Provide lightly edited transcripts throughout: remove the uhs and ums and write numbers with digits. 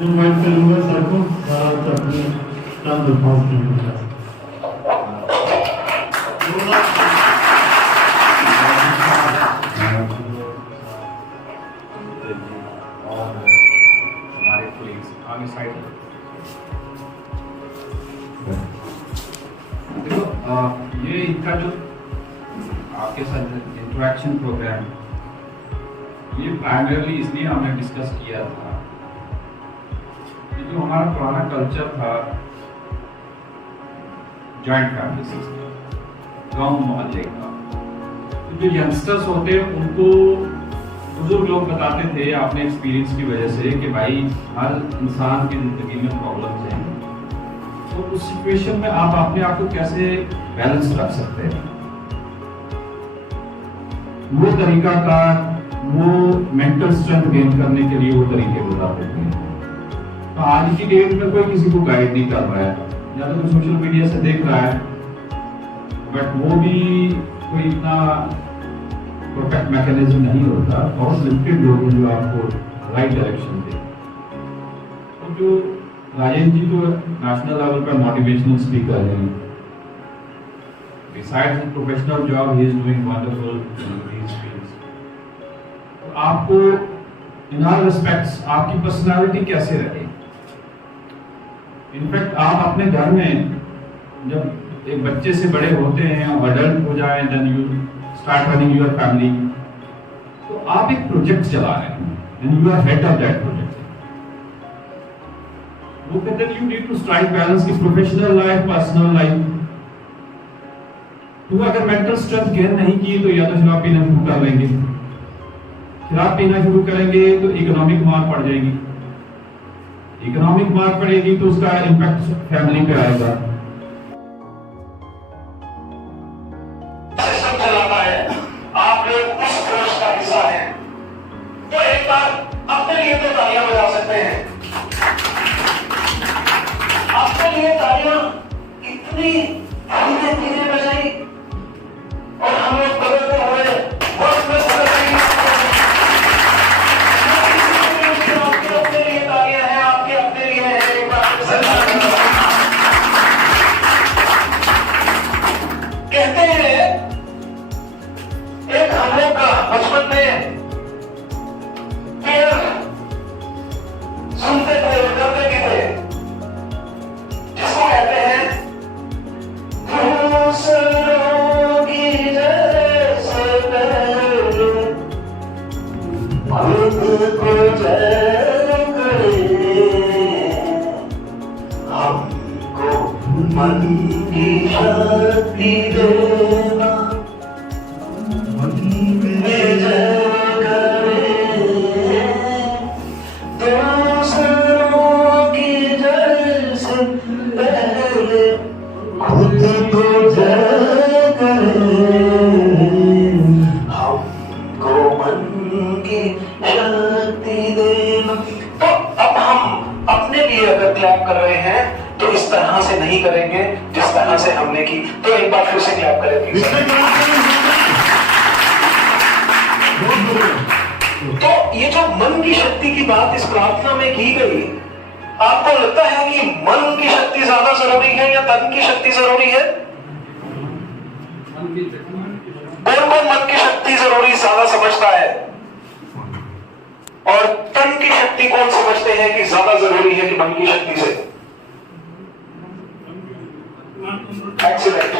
Invite करूंगा sir को और अपने चंद अल्फाज करूंगा। और हमारे कोलीग्स आगे साइड देखो, ये इनका जो आपके साथ इंटरेक्शन प्रोग्राम, ये प्राइमरली इसलिए हमने डिस्कस किया था कि जो हमारा पुराना कल्चर था जॉइंट फैमिली सिस्टम, गांव मोहल्ले का, तो जो यंगस्टर्स होते हैं उनको बुजुर्ग लोग बताते थे अपने एक्सपीरियंस की वजह से कि भाई हर इंसान की जिंदगी में प्रॉब्लम्स हैं, तो उस सिचुएशन में आप अपने आप को कैसे बैलेंस रख सकते हैं। वो तरीका का, वो मेंटल स्ट्रेंथ गेन करने के लिए वो तरीके बताते थे। तो आज की डेट में कोई किसी को गाइड नहीं कर रहा है, या तो कोई सोशल मीडिया से देख रहा है, बट वो भी कोई इतना परफेक्ट मैकेनिज्म नहीं होता। बहुत लिमिटेड लोग हैं जो आपको राइट डायरेक्शन दे। तो जो राजेंद्र जी तो नेशनल लेवल पर मोटिवेशनल स्पीकर हैं। Besides his professional job, he is doing wonderful in these fields. तो आपको in all respects आपकी पर्सनालिटी कैसे रहे? इनफैक्ट आप अपने घर में जब एक बच्चे से बड़े होते हैं और अडल्ट हो जाए, then you start running your family, तो आप एक प्रोजेक्ट चला रहे हैं and you are head of that project. वो कहते हैं you need to strike balance की प्रोफेशनल लाइफ, पर्सनल लाइफ। तो अगर मेंटल स्ट्रेंथ गेन नहीं की तो या तो शराब पीना शुरू कर लेंगे, शराब पीना शुरू करेंगे तो इकोनॉमिक मार पड़ जाएगी, इकोनॉमिक मार पड़ेगी तो उसका इम्पैक्ट फैमिली पे आएगा। सिस्टम चलाता है, आप लोग उस कोर्स का हिस्सा हैं, तो एक बार अपने लिए तो तालियां बजा सकते हैं। अपने लिए तालियां इतनी धीरे धीरे बजाई और हम लोग बदलते हुए वक्त में बदल रही हैं। आपके अपने लिए तालियां हैं, आपके अपने लिए है। एक बार कहते हैं एक हम लोग का बचपन में पेड़ सुनते थे, डरते भी थे, जिसको कहते हैं दूसरों की जैसे पहले खुद को जय करे, हमको मन की शक्ति देना, मन में जय करे, दूसरों की जैसे पहले खुद को जय करे, हमको मन की शक्ति देना। तो अब हम अपने लिए अगर क्लैप कर रहे हैं तो इस तरह से नहीं करेंगे जिस तरह से हमने की। तो एक बार फिर से क्लैप करें प्लीज। तो ये जो मन की शक्ति की बात इस प्रार्थना में की गई, आपको लगता है कि मन की शक्ति ज्यादा जरूरी है या तन की शक्ति जरूरी है? कौन कौन मन की शक्ति जरूरी ज्यादा समझता है और तन की शक्ति कौन समझते हैं कि ज्यादा जरूरी है कि मन की शक्ति से? एक्सीलेंट।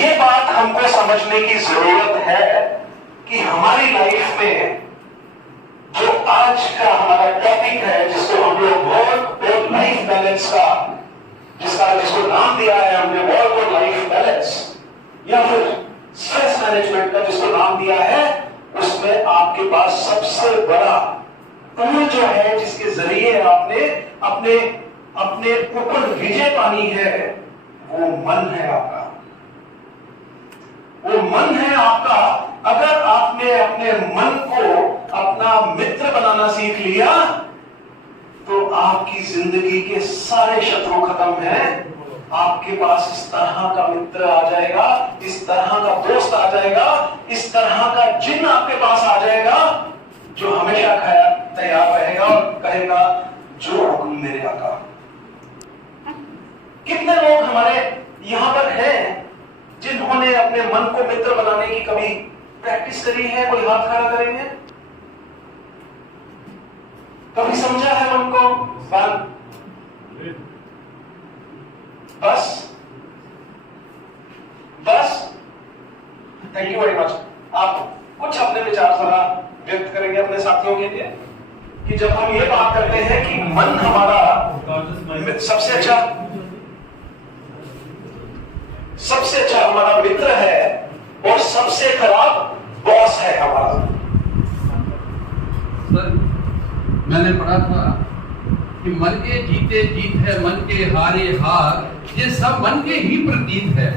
ये बात हमको समझने की जरूरत है कि हमारी लाइफ में जो आज का हमारा टॉपिक है, जिसको हम लोग वर्क और लाइफ बैलेंस का, जिसको नाम दिया है हमने वर्क और लाइफ बैलेंस, या फिर स्ट्रेस मैनेजमेंट का जिसको नाम दिया है, उसमें आपके पास सबसे बड़ा टूल जो है जिसके जरिए आपने अपने अपने ऊपर विजय पानी है, वो मन है आपका। वो मन है आपका। अगर आपने अपने मन को अपना मित्र बनाना सीख लिया तो आपकी जिंदगी के सारे शत्रु खत्म हैं। आपके पास इस तरह का मित्र आ जाएगा, इस तरह का दोस्त आ जाएगा, इस तरह का जिन आपके पास आ जाएगा जो हमेशा खाया तैयार रहेगा रहेगा जो हुक्म मेरे आका। कितने लोग हमारे यहां पर हैं जिन्होंने अपने मन को मित्र बनाने की कभी प्रैक्टिस करी है? कोई हाथ खड़ा करेंगे? कभी समझा है मन को? बस थैंक यू वेरी मच। आप कुछ अपने विचार जरा व्यक्त करेंगे अपने साथियों के लिए कि जब हम ये बात करते हैं कि मन हमारा सबसे अच्छा हमारा मित्र है और सबसे खराब बॉस है हमारा। सर, मैंने पढ़ा था कि मन के जीते जीत है, मन के हारे हार, ये सब मन के ही प्रतीत है।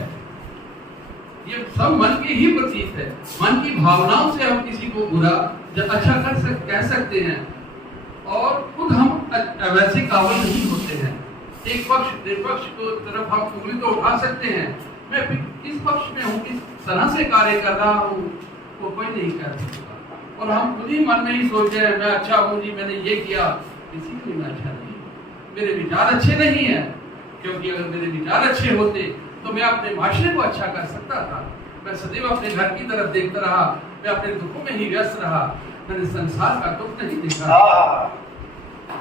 ये सब मन के ही प्रतीत है। मन की भावनाओं से हम किसी को बुरा अच्छा कह सकते हैं और खुद हम वैसे काबिल नहीं होते हैं। एक पक्ष विपक्ष को तरफ हम उंगली तो उठा सकते हैं, मैं किस पक्ष में हूँ, किस तरह से कार्य कर रहा हूँ, वो कोई नहीं कर सकता। और हम खुद ही मन में ही सोचते हैं मैं अच्छा हूँ जी, मैंने ये किया, किसी को मैं अच्छा नहीं, मेरे विचार अच्छे नहीं है। क्योंकि अगर मेरे विचार अच्छे होते तो मैं अपने माशरे को अच्छा कर सकता था। मैं सदैव अपने घर की तरफ देखता रहा, मैं अपने दुखों में ही व्यस्त रहा, मैंने संसार का दुख नहीं देखा।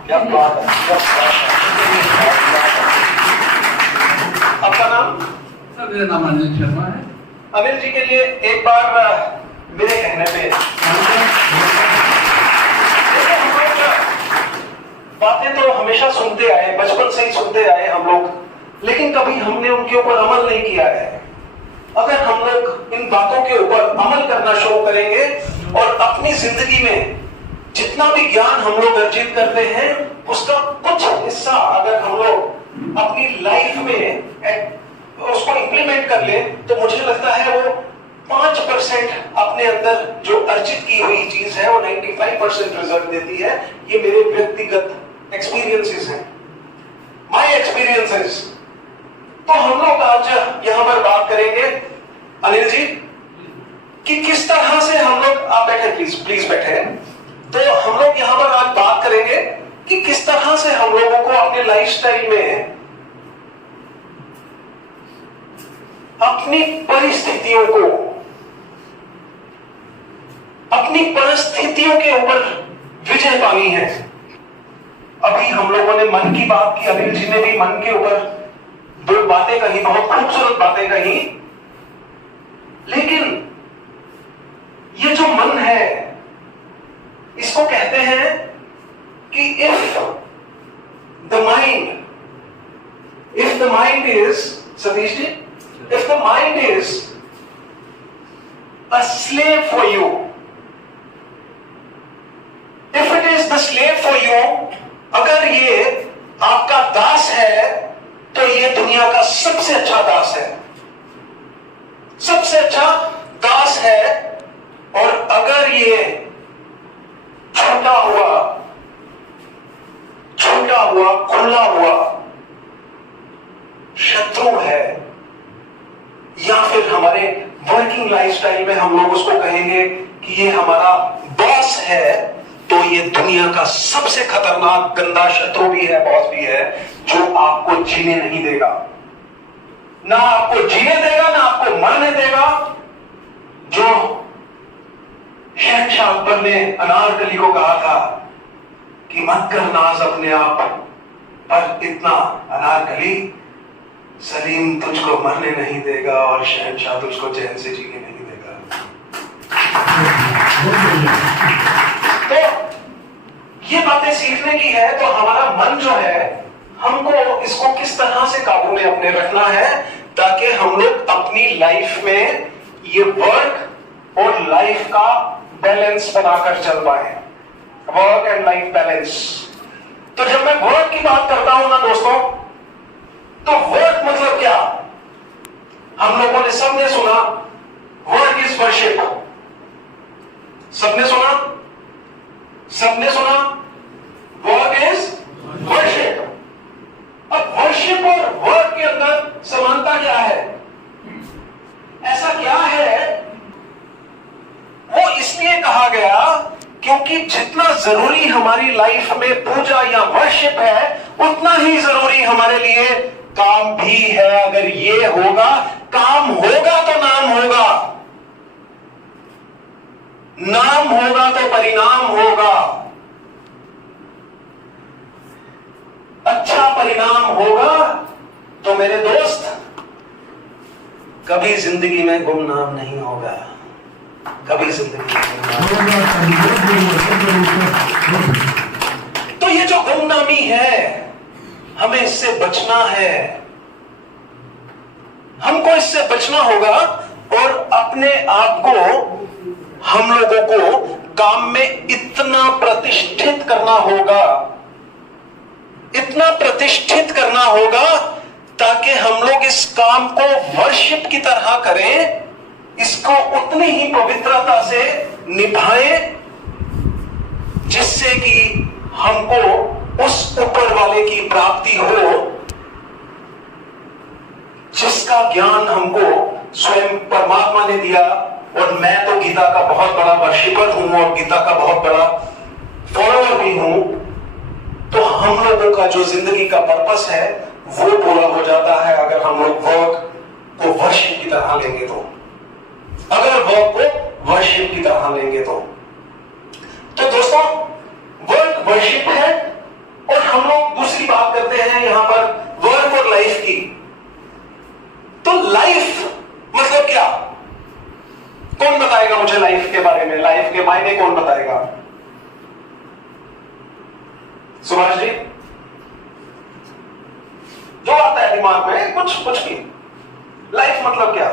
क्या बात है। आपका नाम? सर, मेरा नाम अनिल शर्मा है। अनिल जी के लिए एक बार मेरे कहने पे बातें तो हमेशा सुनते आए, बचपन से ही सुनते आए हम लोग, लेकिन कभी हमने उनके ऊपर अमल नहीं किया है। अगर हम लोग इन बातों के ऊपर अमल करना शुरू करेंगे और अपनी जिंदगी में जितना भी ज्ञान हम लोग अर्जित करते हैं उसका कुछ हिस्सा अगर हम लोग अपनी लाइफ में उसको इंप्लीमेंट कर ले तो मुझे लगता है वो 5% अपने अंदर जो अर्जित की हुई चीज है वो 95% रिजल्ट देती है। ये मेरे व्यक्तिगत एक्सपीरियंसेस हैं, माय एक्सपीरियंसेस। तो हम लोग आज यहां पर बात करेंगे अनिल जी कि किस तरह से हम लोग, आप बैठे प्लीज बैठे। तो हम लोग यहां पर आज बात करेंगे कि किस तरह से हम लोगों को अपने लाइफस्टाइल में अपनी परिस्थितियों के ऊपर विजय पानी है। अभी हम लोगों ने मन की बात की, अनिल जी ने भी मन के ऊपर 2 बातें कही, बहुत खूबसूरत बातें कही। लेकिन ये जो मन है इसको कहते हैं कि if the mind is, Satish ji, if the mind is a slave for you, if it is the slave for you, अगर ये आपका दास है तो ये दुनिया का सबसे अच्छा दास है, सबसे अच्छा दास है। और अगर ये छूटा हुआ खुला हुआ शत्रु है, या फिर हमारे वर्किंग लाइफस्टाइल में हम लोग उसको कहेंगे कि ये हमारा बॉस है, तो ये दुनिया का सबसे खतरनाक गंदा शत्रु भी है, बॉस भी है, जो आपको जीने नहीं देगा। ना आपको जीने देगा, ना आपको मरने देगा। जो शहंशाह अकबर ने अनारकली को कहा था कि मत कर नाज अपने आप पर इतना, अनारकली, सलीम तुझको मरने नहीं देगा और शहंशाह तुझको चैन से जीने नहीं देगा। तो ये बातें सीखने की है। तो हमारा मन जो है, हमको इसको किस तरह से काबू में अपने रखना है ताकि हम लोग अपनी लाइफ में ये वर्क और लाइफ का बैलेंस बनाकर चल पाए, वर्क एंड लाइफ बैलेंस। तो जब मैं वर्क की बात करता हूं ना दोस्तों, तो वर्क मतलब क्या? हम लोगों ने सबने सुना वर्क इज वर्शिप, सबने सुना वर्क इज वर्शिप। अब वर्शिप और वर्क के अंदर समानता क्या है? ऐसा क्या है? वो इसलिए कहा गया क्योंकि जितना जरूरी हमारी लाइफ में पूजा या वर्शिप है, उतना ही जरूरी हमारे लिए काम भी है। अगर ये होगा, काम होगा तो नाम होगा, नाम होगा तो परिणाम होगा, अच्छा परिणाम होगा तो मेरे दोस्त कभी जिंदगी में गुमनाम नहीं होगा, कभी जिंदगी में गुमनाम। तो ये जो गुमनामी है, हमें इससे बचना है, हमको इससे बचना होगा और अपने आप को, हम लोगों को काम में इतना प्रतिष्ठित करना होगा, इतना प्रतिष्ठित करना होगा ताकि हम लोग इस काम को वर्शिप की तरह करें, इसको उतनी ही पवित्रता से निभाएं जिससे कि हमको उस ऊपर वाले की प्राप्ति हो जिसका ज्ञान हमको स्वयं परमात्मा ने दिया। और मैं तो गीता का बहुत बड़ा वर्शिपर हूं और गीता का बहुत बड़ा फॉलोअर भी हूं। तो हम लोगों का जो जिंदगी का पर्पस है वो पूरा हो जाता है अगर हम लोग वर्क को वर्शिप की तरह लेंगे तो, अगर वर्क को वर्शिप की तरह लेंगे तो दोस्तों वर्क वर्शिप है। और हम लोग दूसरी बात करते हैं यहां पर वर्क और लाइफ की। तो लाइफ मतलब क्या? कौन बताएगा मुझे लाइफ के बारे में? लाइफ के मायने कौन बताएगा? सुभाष जी, जो आता है दिमाग में, कुछ भी। लाइफ मतलब क्या?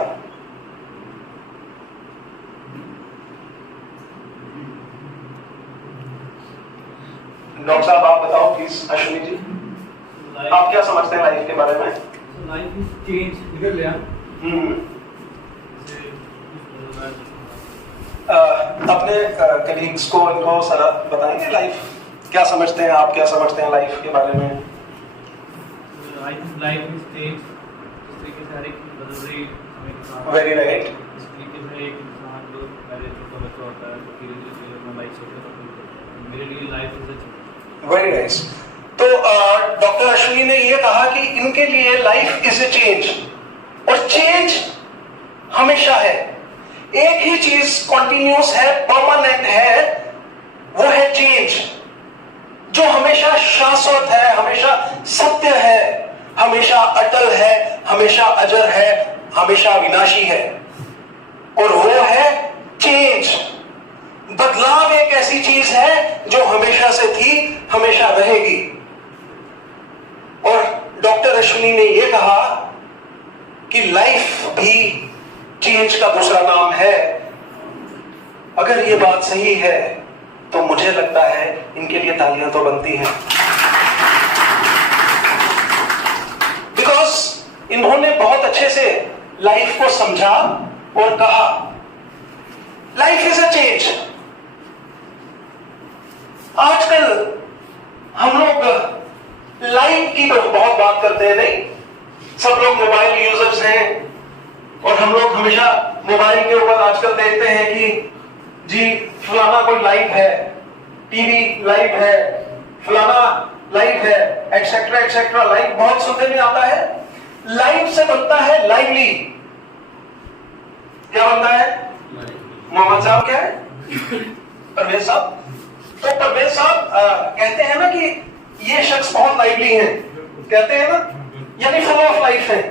डॉक्टर साहब आप बताओ प्लीज। अश्विनी जी, आप क्या समझते हैं लाइफ के बारे में? Life is change. इधर ले आ। अपने कलीग्स को, इनको सारा बताएंगे लाइफ क्या समझते हैं, आप क्या समझते हैं लाइफ के बारे में? Life is change. इस तरीके से हर एक बदल रही समय के साथ। Very right. इस तरीके से एक इंसान जो पहले छोटा बच्चा होता है तो धीरे धीरे अपना लाइफ सोचना शुरू करता है। मेरे लिए life is a change. Very nice. तो डॉक्टर अश्विनी ने यह कहा कि इनके लिए लाइफ इज ए चेंज, और चेंज हमेशा है। एक ही चीज कॉन्टिन्यूस है, परमानेंट है, वो है चेंज, जो हमेशा शाश्वत है, हमेशा सत्य है, हमेशा अटल है, हमेशा अजर है, हमेशा विनाशी है, और वो है चेंज। बदलाव एक ऐसी चीज है जो हमेशा से थी, हमेशा रहेगी। और डॉक्टर अश्विनी ने यह कहा कि लाइफ भी चेंज का दूसरा नाम है। अगर यह बात सही है तो मुझे लगता है इनके लिए तालियां तो बनती हैं, बिकॉज इन्होंने बहुत अच्छे से लाइफ को समझा और कहा लाइफ इज अ चेंज। आजकल हम लोग लाइफ की तो बहुत बात करते हैं, नहीं? सब लोग मोबाइल यूजर्स हैं और हम लोग हमेशा मोबाइल के ऊपर आजकल देखते हैं कि जी फलाना कोई लाइव है, टीवी लाइव है, फलाना लाइव है, एक्सेट्रा एक्सेट्रा। लाइव बहुत सुनने में आता है। लाइव से बनता है लाइवली। क्या बनता है? मोहम्मद साहब क्या है? परवेज साहब। तो परवेज साहब कहते हैं ना कि ये शख्स बहुत लाइवली है, कहते हैं ना, यानी फुल ऑफ लाइफ है।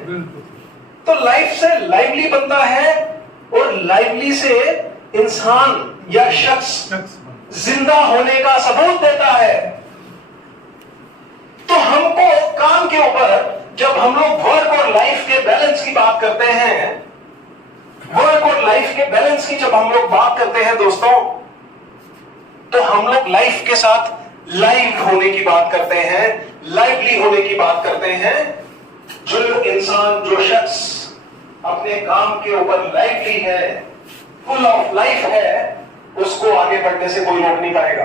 तो लाइफ से लाइवली बनता है, और लाइवली से इंसान या शख्स जिंदा होने का सबूत देता है। तो हमको काम के ऊपर जब हम लोग वर्क और लाइफ के बैलेंस की बात करते हैं, वर्क और लाइफ के बैलेंस की जब हम लोग बात करते हैं दोस्तों, तो हम लोग लाइफ के साथ लाइव होने की बात करते हैं, लाइवली होने की बात करते हैं। जो इंसान, जो शख्स अपने काम के ऊपर लाइवली है, फुल ऑफ लाइफ है, उसको आगे बढ़ने से कोई रोक नहीं पाएगा,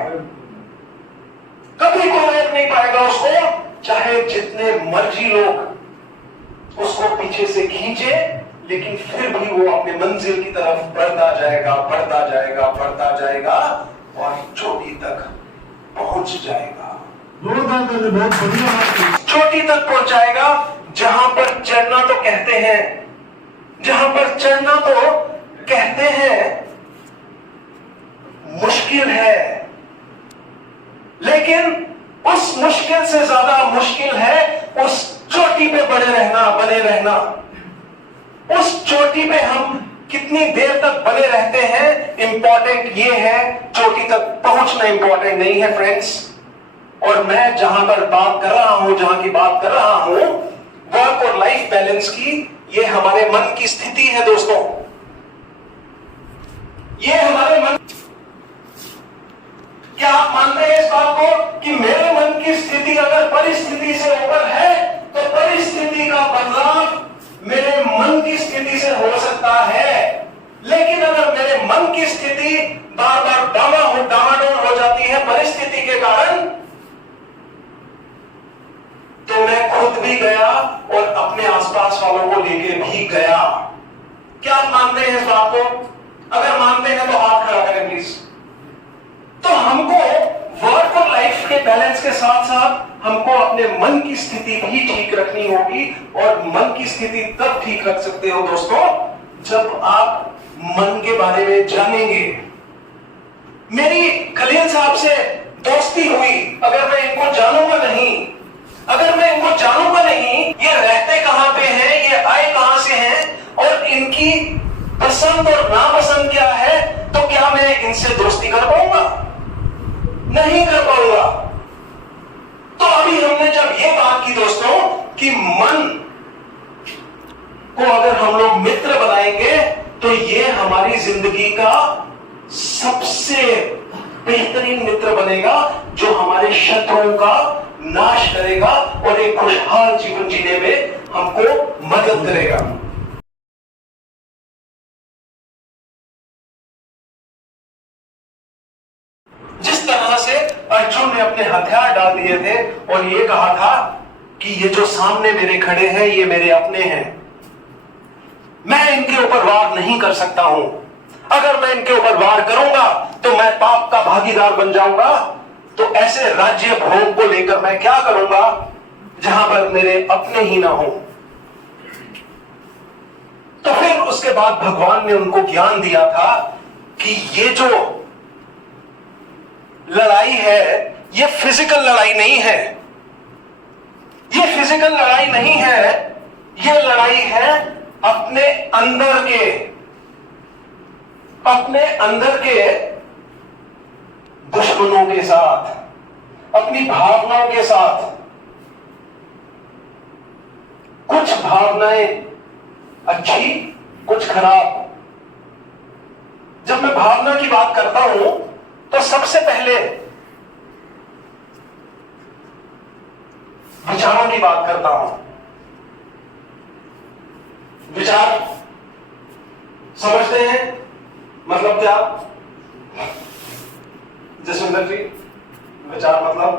कभी कोई रोक नहीं पाएगा उसको। चाहे जितने मर्जी लोग उसको पीछे से खींचे, लेकिन फिर भी वो अपने मंजिल की तरफ बढ़ता जाएगा, बढ़ता जाएगा, बढ़ता जाएगा, और चोटी तक पहुंच जाएगा। जोरदार ताली, बहुत बढ़िया बात की। चोटी तक पहुंचाएगा, जहां पर चढ़ना तो कहते हैं, जहां पर चढ़ना तो कहते हैं मुश्किल है, लेकिन उस मुश्किल से ज्यादा मुश्किल है उस चोटी पे बने रहना। उस चोटी पे हम कितनी देर तक बने रहते हैं, इंपॉर्टेंट ये है, चोटी तक पहुंचना इंपॉर्टेंट नहीं है फ्रेंड्स। और मैं जहां पर बात कर रहा हूं, जहां की बात कर रहा हूं, वर्क और लाइफ बैलेंस की, ये हमारे मन की स्थिति है दोस्तों। ये हमारे मन, क्या आप मानते हैं इस बात को कि मेरे मन की स्थिति अगर परिस्थिति से ऊपर है तो परिस्थिति का बदलाव मेरे मन की स्थिति से हो सकता है, लेकिन अगर मेरे मन की स्थिति बार बार डामाडोल हो जाती है परिस्थिति के कारण, तो मैं खुद भी गया और अपने आसपास वालों को लेके भी गया। क्या आप मानते हैं इस बात को? अगर मानते हैं तो हाथ खड़ा करें प्लीज। तो हमको वर्क और लाइफ के बैलेंस के साथ साथ हमको अपने मन की स्थिति भी ठीक रखनी होगी, और मन की स्थिति तब ठीक रख सकते हो दोस्तों जब आप मन के बारे में जानेंगे। मेरी खलील साहब से दोस्ती हुई, अगर मैं इनको जानूंगा नहीं, अगर मैं इनको जानूंगा नहीं, ये रहते कहां पे हैं, ये आए कहां से हैं और इनकी पसंद और नापसंद क्या है, तो क्या मैं इनसे दोस्ती कर पाऊंगा? नहीं कर पाऊंगा। तो अभी हमने जब ये बात की दोस्तों कि मन को अगर हम लोग मित्र बनाएंगे तो ये हमारी जिंदगी का सबसे बेहतरीन मित्र बनेगा, जो हमारे शत्रुओं का नाश करेगा और एक खुशहाल जीवन जीने में हमको मदद करेगा। जिस तरह से अर्जुन ने अपने हथियार डाल दिए थे और ये कहा था कि ये जो सामने मेरे खड़े हैं ये मेरे अपने हैं, मैं इनके ऊपर वार नहीं कर सकता हूं, अगर मैं इनके ऊपर वार करूंगा तो मैं पाप का भागीदार बन जाऊंगा, तो ऐसे राज्य भोग को लेकर मैं क्या करूंगा जहां पर मेरे अपने ही ना हो। तो फिर उसके बाद भगवान ने उनको ज्ञान दिया था कि ये जो लड़ाई है ये फिजिकल लड़ाई नहीं है, ये फिजिकल लड़ाई नहीं है, ये लड़ाई है अपने अंदर के दुश्मनों के साथ, अपनी भावनाओं के साथ। कुछ भावनाएं अच्छी, कुछ खराब। जब मैं भावना की बात करता हूं तो सबसे पहले विचारों की बात करता हूं। विचार समझते हैं मतलब क्या? जसविंदर जी, विचार मतलब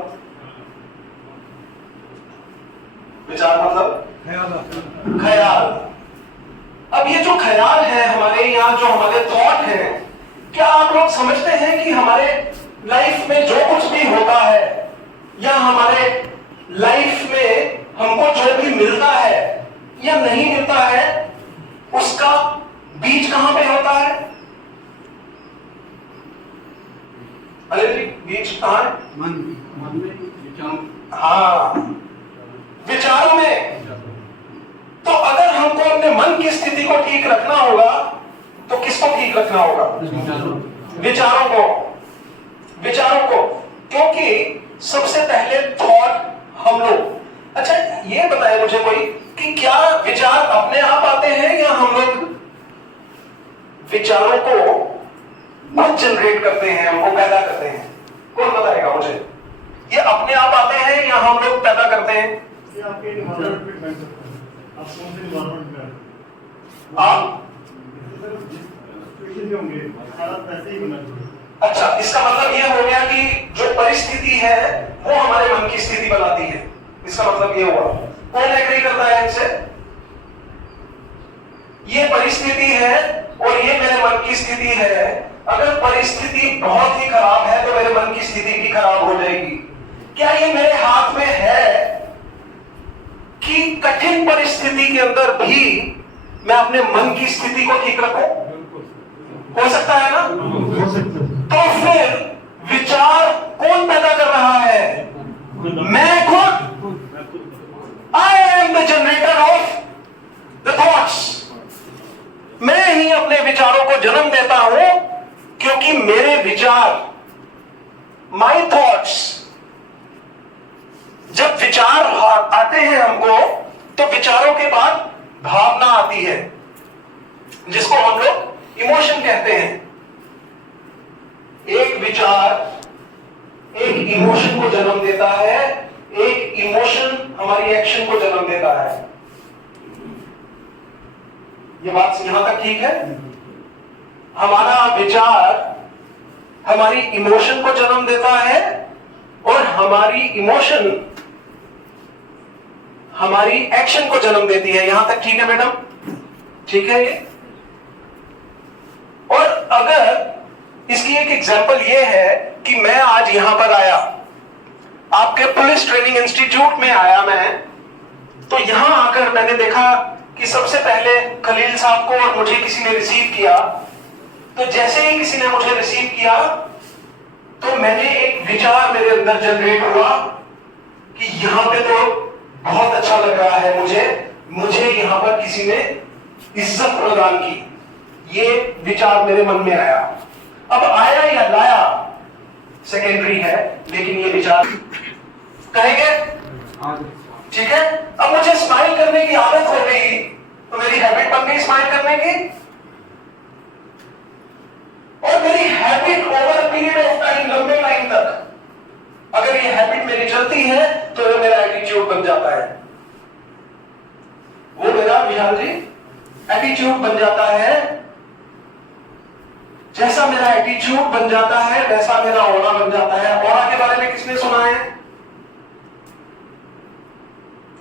ख्याल। अब ये जो ख्याल है हमारे यहाँ, जो हमारे थॉट है, क्या आप लोग समझते हैं कि हमारे लाइफ में जो कुछ भी होता है या हमारे लाइफ में हमको जो भी मिलता है या नहीं मिलता है, उसका बीज कहां पे होता है? अरे जी, बीज कहां है? मन में, विचारों। हाँ, विचारों में। तो अगर हमको अपने मन की स्थिति को ठीक रखना होगा तो किसको ठीक रखना होगा? विचारों को। क्योंकि सबसे पहले थॉट हम लोग। अच्छा ये बताए मुझे कोई कि क्या विचार अपने आप आते हैं या हम लोग विचारों को खुद जनरेट करते हैं, हमको पैदा करते हैं? कौन बताएगा मुझे? ये अपने आप आते हैं या हम लोग पैदा करते हैं? ये आपके एनवायरनमेंट पे डिपेंड करता है, आप कौन से एनवायरनमेंट में हैं। आप सिचुएशन होंगे, हालात वैसे ही होना चाहिए। अच्छा, इसका मतलब ये हो गया कि जो परिस्थिति है वो हमारे मन की स्थिति बनाती है। इसका मतलब ये हुआ। कौन एग्री करता है इनसे? ये परिस्थिति है और ये मेरे मन की स्थिति है, अगर परिस्थिति बहुत ही खराब है तो मेरे मन की स्थिति भी खराब हो जाएगी। क्या ये मेरे हाथ में है कि कठिन परिस्थिति के अंदर भी मैं अपने मन की स्थिति को ठीक रखूं? हो सकता है ना? हो सकता है। तो फिर विचार कौन पैदा कर रहा है? मैं खुद। I am the generator off the thoughts. मैं ही अपने विचारों को जन्म देता हूं, क्योंकि मेरे विचार, माई थॉट्स, जब विचार आते हैं हमको, तो विचारों के बाद भावना आती है, जिसको हम लोग इमोशन कहते हैं। एक विचार एक इमोशन को जन्म देता है, एक इमोशन हमारी एक्शन को जन्म देता है। ये बात यहां तक ठीक है? हमारा विचार हमारी इमोशन को जन्म देता है और हमारी इमोशन हमारी एक्शन को जन्म देती है। यहां तक ठीक है मैडम? ठीक है ये? और अगर इसकी एक एग्जांपल ये है कि मैं आज यहां पर आया, आपके पुलिस ट्रेनिंग इंस्टीट्यूट में आया मैं, तो यहां आकर मैंने देखा कि सबसे पहले खलील साहब को और मुझे किसी ने रिसीव किया। तो जैसे ही किसी ने मुझे रिसीव किया तो मैंने एक विचार मेरे अंदर जनरेट हुआ कि यहां पे तो बहुत अच्छा लग रहा है मुझे यहां पर किसी ने इज्जत प्रदान की। ये विचार मेरे मन में आया। अब आया या लाया सेकेंडरी है, लेकिन ये विचार कहेंगे ठीक है। अब मुझे स्माइल करने की आदत हो गई, तो मेरी हैबिट बन गई स्माइल करने की, और मेरी habit over a period of time, लंबे टाइम तक अगर ये हैबिट मेरी चलती है तो वो मेरा एटीट्यूड बन जाता है। वो मेरा विशाल जी एटीट्यूड बन जाता है। जैसा मेरा एटीट्यूड बन जाता है वैसा मेरा ऑरा बन जाता है। ऑरा के बारे में किसने सुना है?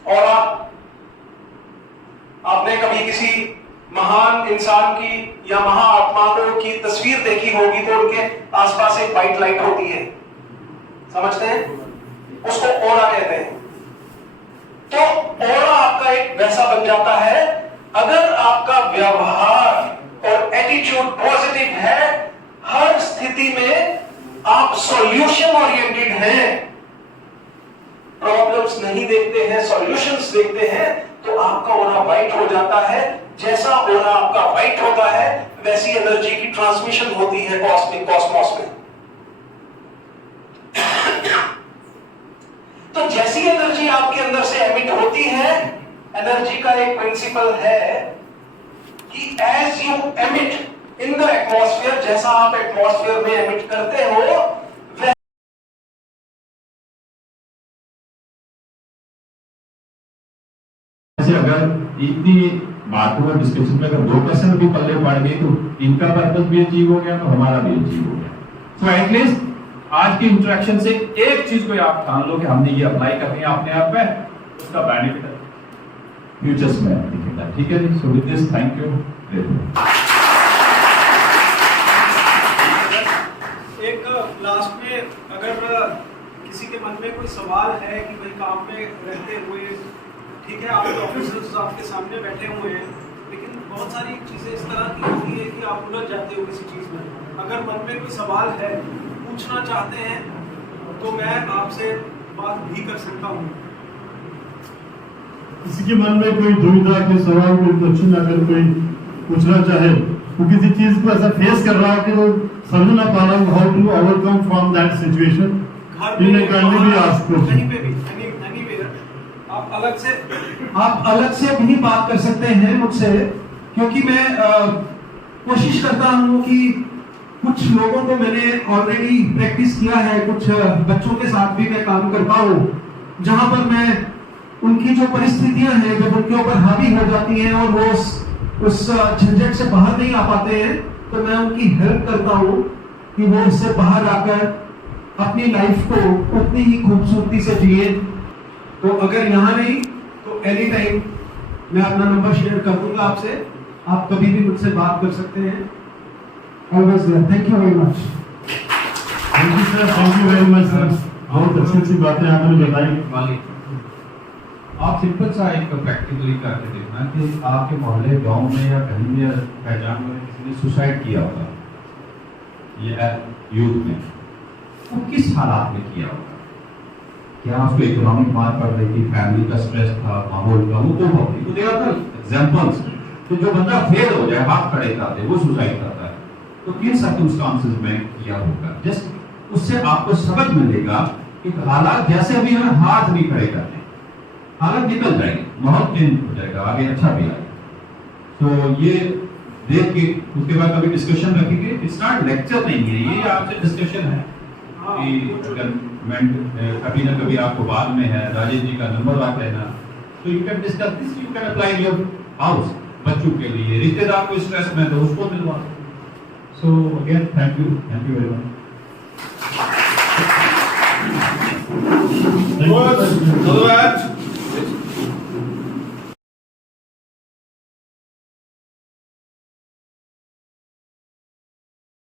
ऑरा, आपने कभी किसी महान इंसान की या महाआत्मा को की तस्वीर देखी होगी तो उनके आसपास एक व्हाइट लाइट होती है, समझते हैं? उसको ऑरा कहते हैं। तो ऑरा आपका एक वैसा बन जाता है। अगर आपका व्यवहार और एटीट्यूड पॉजिटिव है, हर स्थिति में आप सॉल्यूशन ओरिएंटेड हैं, प्रॉब्लम्स नहीं देखते हैं, सॉल्यूशंस देखते हैं, तो आपका ऑरा वाइट हो जाता है। जैसा ऑरा आपका वाइट होता है वैसी एनर्जी की ट्रांसमिशन होती है कॉस्मिक कॉस्मोस में। तो जैसी एनर्जी आपके अंदर से एमिट होती है, एनर्जी का एक प्रिंसिपल है कि as you emit in the atmosphere, जैसा आप एटमॉस्फेयर में एमिट करते हो, वैसे अगर इतनी बातों और डिस्कशन में अगर 2% भी पल्ले पड़ गई तो इनका पर्पस भी अचीव हो गया, तो हमारा भी अचीव हो गया। सो एटलीस्ट आज की इंटरेक्शन से एक चीज को आप ठान लो कि हमने ये अप्लाई करनी है अपने आप में, उसका बेनिफिट फ्यूचर्स में दिखेगा। ठीक है जी? So with this thank you. एक लास्ट में अगर किसी के मन में कोई सवाल है कि भाई काम में रहते हुए, ठीक है आपके ऑफिसर्स आपके सामने बैठे हुए हैं, लेकिन बहुत सारी चीज़ें इस तरह की होती है कि आप उलझ जाते हो किसी चीज़ में। अगर मन में कोई सवाल है, पूछना चाहते हैं, तो मैं आपसे बात भी कर सकता हूँ। किसी के मन में कोई दुविधा, कोई सवाल, कोई क्वेश्चन अगर कोई पूछना चाहे, वो किसी चीज को ऐसा फेस कर रहा है कि वो समझ ना पा रहा है how to overcome from that situation, कहीं पे भी आप अलग से भी बात कर सकते हैं मुझसे, क्योंकि मैं कोशिश करता हूँ कि कुछ लोगों को मैंने ऑलरेडी प्रैक्टिस किया है, कुछ बच्चों के साथ भी मैं काम करता हूँ, जहां पर मैं उनकी जो परिस्थितियां हैं जब उनके ऊपर हावी हो जाती हैं और वो उस झंझट से बाहर नहीं आ पाते हैं, तो मैं उनकी हेल्प करता हूँ कि वो उससे बाहर आकर अपनी लाइफ को उतनी ही खूबसूरती से जिए। तो अगर यहाँ नहीं तो एनी टाइम मैं अपना नंबर शेयर कर दूंगा आपसे, आप कभी भी मुझसे बात कर सकते हैं। always there. Thank you very much. Thank you sir, thank you very much sir. बहुत अच्छी अच्छी बातें आपने बताई। वाली आप सिंपल सा एक प्रैक्टिकली करके देखना कि आपके मोहल्ले गांव में या कहीं भी पहचान में किसी ने सुसाइड किया होगा ये यूथ में, वो किस हालात में किया होगा? क्या उसको इकोनॉमिक मार पड़ रही थी, फैमिली का स्ट्रेस था, माहौल का, वो तो होती तो देयर आर एग्जांपल्स। तो जो बंदा फेल हो जाए, हाथ खड़े करते, वो सुसाइड करता है, तो किन सर्कमस्टांसेस में किया होगा? जस्ट उससे आपको सबक मिलेगा कि हालात जैसे अभी हमें हाथ नहीं खड़े करते, हालात निकल जाएंगे, माहौल चेंज हो जाएगा, आगे अच्छा भी आएगा। तो ये देख के उसके बाद कभी डिस्कशन रखेंगे। इट्स नॉट लेक्चर नहीं है, ये आपसे डिस्कशन है कि अगर कभी ना कभी आपको बाद में है, राजेश जी का नंबर रख लेना, तो you can discuss this, you can apply in your house, बच्चों के लिए, रिश्तेदार को स्ट्रेस में तो उसको मिलवा। So again thank you very much. Thank you. Good.